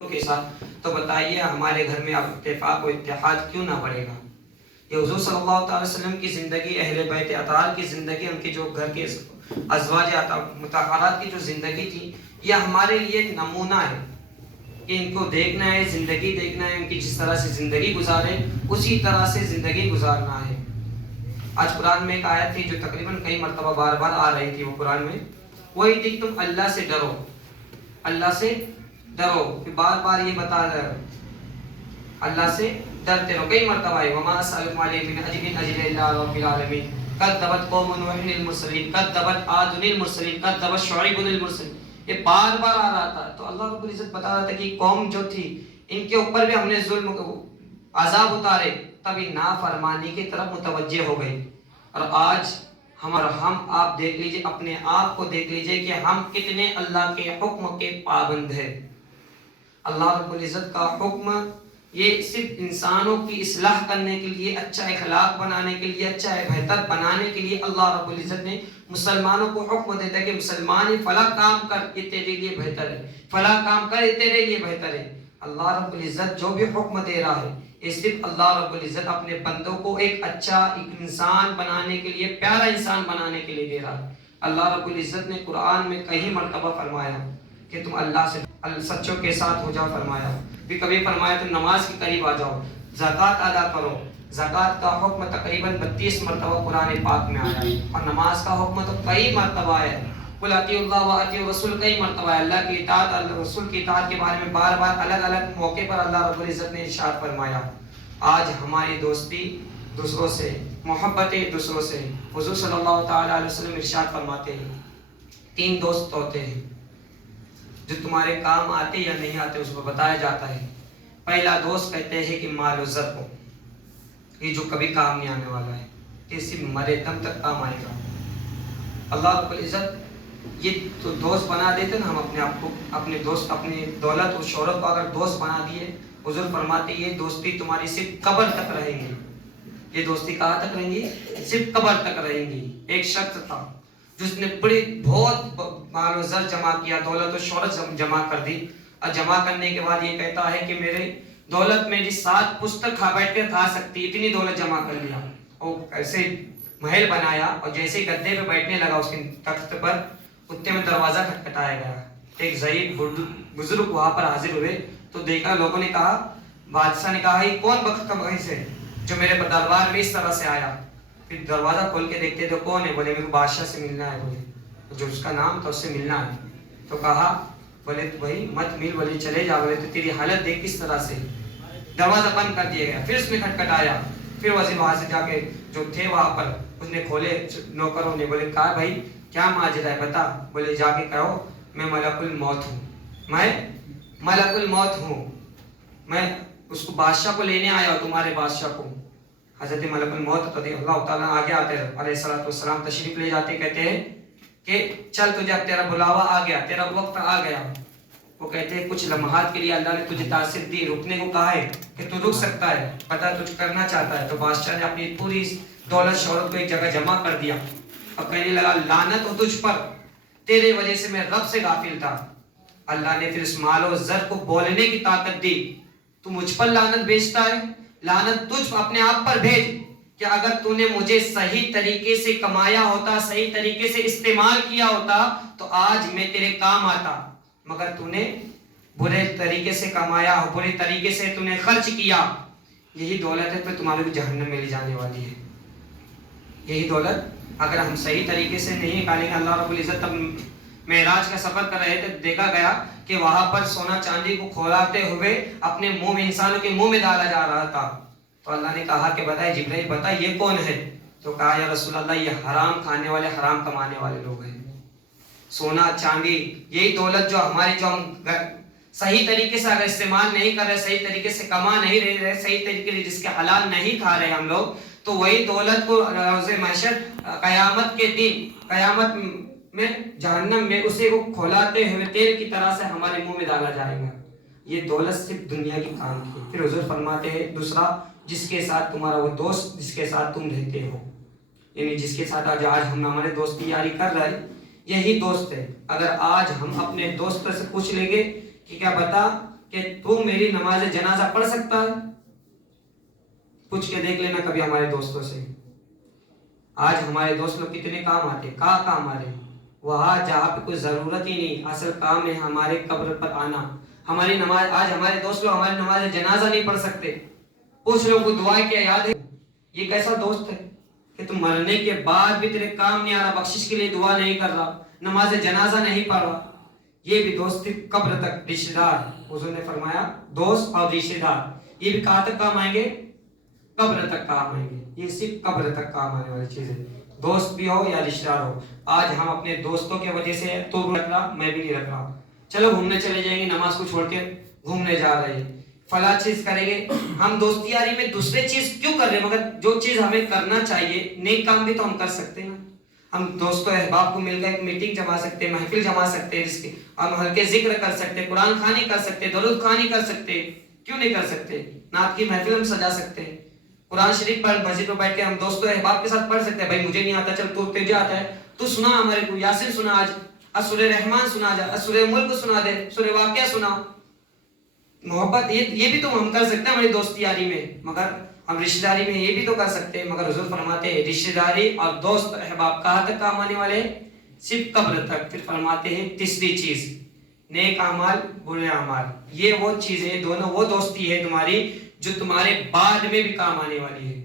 کے ساتھ، تو بتائیے ہمارے گھر میں اب اتفاق و اتحاد کیوں نہ بڑھے گا؟ یہ حضور صلی اللہ تعالی وسلم کی زندگی، اہل بیت اطہار کی زندگی، ان کے جو گھر کے ازواج مطہرات کی جو زندگی تھی، یہ ہمارے لیے نمونہ ہے کہ ان کو دیکھنا ہے، زندگی دیکھنا ہے، ان کی جس طرح سے زندگی گزارے اسی طرح سے زندگی گزارنا ہے۔ آج قرآن میں ایک آیت تھی جو تقریباً کئی مرتبہ بار بار آ رہی تھی، وہ قرآن میں وہی تھی کہ تم اللہ سے ڈرو، اللہ سے ڈرو، کہ بار بار یہ بتا رہا ہے اللہ سے ڈرتے رہو، کئی مرتبہ ہے وما اسألکم علیہ من اجر ان اجریہ الا علی رب العالمین، کذبت قوم نوح المرسلین، کذبت عاد المرسلین، کذبت شعیب المرسلین، یہ بار بار آ رہا تھا۔ تو اللہ رب العزت بتا رہا تھا کہ قوم جو تھی ان کے اوپر بھی ہم نے ظلم عذاب اتارے، تبھی نافرمانی کی طرف متوجہ ہو گئی۔ اور آج ہم آپ دیکھ لیجئے، اپنے آپ کو دیکھ لیجئے کہ ہم کتنے اللہ کے حکم کے پابند ہیں۔ اللہ رب العزت کا حکم یہ صرف انسانوں کی اصلاح کرنے کے لیے، اچھا اخلاق بنانے کے لیے، اچھا بہتر بنانے کے لیے اللہ رب العزت نے مسلمانوں کو حکم دیتا ہے کہ مسلمان ہی فلاں کام کر، یہ تیرے لیے بہتر ہے، فلاں کام کر، یہ تیرے لیے بہتر ہے۔ اللہ رب العزت جو بھی حکم دے رہا ہے، یہ صرف اللہ رب العزت اپنے بندوں کو ایک اچھا انسان بنانے کے لیے، پیارا انسان بنانے کے لیے دے رہا ہے۔ اللہ رب العزت نے قرآن میں کئی مرتبہ فرمایا کہ تم اللہ سے سچوں کے ساتھ ہو جاؤ، فرمایا بھی، کبھی فرمایا تم نماز کے قریب آ جاؤ، زکوٰۃ ادا کرو۔ زکوٰۃ کا حکم تقریباً 32 مرتبہ قرآن پاک میں آیا ہے، اور نماز کا حکم تو کئی مرتبہ ہے، قل اطیعوا اللہ واطیعوا الرسول، کئی مرتبہ ہے۔ اللہ کی اطاعت، اللہ رسول کی اطاعت کے بارے میں بار بار الگ الگ موقع پر اللہ رب العزت نے ارشاد فرمایا۔ آج ہماری دوستی دوسروں سے، محبت دوسروں سے، حضور صلی اللہ تعالی علیہ وسلم ارشاد فرماتے ہیں 3 دوست ہوتے ہیں جو تمہارے کام آتے یا نہیں آتے، اس کو بتایا جاتا ہے۔ پہلا دوست کہتے ہیں کہ مال و زر کو، یہ جو کبھی کام نہیں آنے والا ہے، یہ صرف مرے دم تک کام آئے گا۔ اللہ رب العزت یہ تو دوست بنا دیتے نا، ہم اپنے آپ کو، اپنے دوست، اپنی دولت اور شہرت کو اگر دوست بنا دیے، حضور فرماتے ہیں یہ دوستی تمہاری صرف قبر تک رہیں گی۔ یہ دوستی کہاں تک رہیں گی؟ صرف قبر تک رہیں گی۔ ایک شخص تھا جس نے بہت مال و زر جمع کیا، دولت و شہرت جمع کر دی، اور جمع کرنے کے بعد یہ کہتا ہے کہ میرے دولت میری 7 پشت بیٹھ کے کھا سکتی، اتنی دولت جمع کر لیا۔ اور ایسے محل بنایا، اور جیسے گدے پہ بیٹھنے لگا اس کے تخت پر، اتنے میں دروازہ کھٹکھٹایا گیا۔ ایک ضعیف بزرگ وہاں پر حاضر ہوئے، تو دیکھا، لوگوں نے کہا، بادشاہ نے کہا یہ کون وقت کا باعث ہے جو میرے دربار میں اس طرح سے آیا؟ پھر دروازہ کھول کے دیکھتے تو کون ہے؟ بولے میرے کو بادشاہ سے ملنا ہے، بولے جو اس کا نام تھا اس سے ملنا ہے۔ تو کہا، بولے تو بھائی مت مل، بولے چلے جا، بولے تو تیری حالت دیکھ کس طرح سے۔ دروازہ بند کر دیا گیا، پھر اس نے کھٹکھٹایا، پھر وزیر وہاں سے جا کے جو تھے وہاں پر، اس نے کھولے، نوکروں نے، بولے کہا بھائی کیا ماجرا ہے بتا؟ بولے جا کے کہو میں ملک الموت ہوں، میں ملک الموت ہوں، میں اس کو بادشاہ کو لینے آیا ہوں، تمہارے بادشاہ کو۔ حضرت ملک الموت رضی اللہ تعالیٰ آگے آتے ہیں، علیہ السلام تشریف لے جاتے، کہتے ہیں کہ چل تجھے اب تیرا بلاوا آ گیا، تیرا وقت آ گیا۔ وہ کہتے ہیں کچھ لمحات کے لیے اللہ نے تجھے تاثیر دی، رکنے کو کہا ہے کہ تو رک سکتا ہے، پتہ تجھ کرنا چاہتا ہے۔ تو بادشاہ نے اپنی پوری دولت شہرت کو ایک جگہ جمع کر دیا، اور کہنے لگا لعنت ہو تجھ پر، تیرے وجہ سے میں رب سے غافل تھا۔ اللہ نے پھر اس مال و زر کو بولنے کی طاقت دی، تو مجھ پر لعنت بھیجتا ہے، لعنت تجھ اپنے آپ پر بھیج، کہ اگر تو نے مجھے صحیح طریقے سے کمایا ہوتا، صحیح طریقے سے استعمال کیا ہوتا، تو آج میں تیرے کام آتا، مگر تو نے برے طریقے سے کمایا، برے طریقے سے تو نے خرچ کیا، یہی دولت ہے پھر تمہارے کو جہنم میں لے جانے والی ہے۔ یہی دولت اگر ہم صحیح طریقے سے نہیں نکالیں گے، اللہ رب العزت تب معراج کا سفر کر رہے تھے، دیکھا گیا کہ وہاں پر سونا چاندی کو کھولاتے ہوئے اپنے منہ میں، انسانوں کے منہ میں ڈالا جا رہا تھا۔ تو اللہ نے کہا کہ بتائے جبرائیل بتا یہ کون ہے؟ تو کہا یا رسول اللہ یہ حرام کھانے والے، حرام کمانے والے لوگ ہیں۔ سونا چاندی، یہی دولت جو ہماری، جو ہم صحیح طریقے سے اگر استعمال نہیں کر رہے، صحیح طریقے سے کما نہیں رہے، صحیح طریقے سے جس کے حلال نہیں کھا رہے ہم لوگ، تو وہی دولت کو روز محشر، قیامت کے دن، قیامت میں، جہنم میں اسے کو کھولاتے ہوئے تیل کی طرح سے ہمارے منہ میں ڈالا جائے گا۔ یہ دولت صرف دنیا کی کام کی۔ پھر حضور فرماتے ہیں دوسرا، جس کے ساتھ تمہارا وہ دوست جس کے ساتھ تم رہتے ہو، یعنی جس کے ساتھ آج ہم ہمارے دوستی یاری کر رہے ہیں، یہی دوست ہے۔ اگر آج ہم اپنے دوست سے پوچھ لیں گے کہ کیا بتا کہ تو میری نماز جنازہ پڑھ سکتا ہے؟ پوچھ کے دیکھ لینا کبھی ہمارے دوستوں سے. آج ہمارے دوست لوگ کتنے کام آتے, کہاں کام آ رہے ہیں؟ وہاں جہاں پہ کوئی ضرورت ہی نہیں, اصل کام ہے ہمارے قبر پر آنا. ہماری نماز, آج ہمارے دوست لوگ ہماری نماز جنازہ نہیں پڑھ سکتے. پوچھ لوگوں کو دعا کیا یاد ہے؟ یہ کیسا دوست ہے کہ تم مرنے کے بعد بھی تیرے کام نہیں آ رہا, بخشش کے لیے دعا نہیں کر رہا, نماز جنازہ نہیں پڑھ رہا. یہ بھی دوست قبر تک رشتہ دار. حضور نے فرمایا دوست اور رشتہ دار یہ بھی کہاں تک کام آئیں گے؟ قبر تک کام آئیں گے. یہ صرف قبر تک کام آنے والی چیز ہے, دوست بھی ہو یا رشتہ دار ہو. آج ہم اپنے دوستوں کی وجہ سے تو رکھ رہا, میں بھی نہیں رکھ رہا, چلو گھومنے چلے جائیں گے, نماز کو چھوڑ کے گھومنے جا رہے ہیں, فلاں چیز کریں گے. ہم دوستی یاری میں دوسرے چیز کیوں کر رہے ہیں؟ مگر جو چیز ہمیں کرنا چاہیے, نیک کام بھی تو ہم کر سکتے ہیں. ہم دوستوں احباب کو مل کر ایک میٹنگ جما سکتے ہیں, محفل جما سکتے ہیں, ہم ہلکے ذکر کر سکتے ہیں, قرآن خوانی کر سکتے ہیں, درود خوانی کر سکتے ہیں, کیوں نہیں کر سکتے؟ نعت کی محفل ہم سجا سکتے ہیں, قرآن شریف پر مسجد میں بیٹھ کے ہم دوستوں احباب کے ساتھ پڑھ سکتے ہیں. بھائی مجھے نہیں آتا, چل تو تجھے آتا ہے تو سنا ہمارے کو, یاسین سنا, آج سورہ رحمان سنا, آج سورہ ملک سنا دے, سورہ واقعہ سنا. محبت یہ بھی تو ہم کر سکتے ہیں ہماری دوستی یاری میں, مگر ہم رشتہ داری میں یہ بھی تو کر سکتے ہیں. مگر حضور فرماتے ہیں رشتہ داری اور دوست احباب کہاں تک کام آنے والے؟ صرف قبر تک. پھر فرماتے ہیں تیسری چیز, نیک اعمال برے اعمال. یہ وہ چیزیں, دونوں وہ دوستی ہے تمہاری جو تمہارے بعد میں بھی کام آنے والی ہے.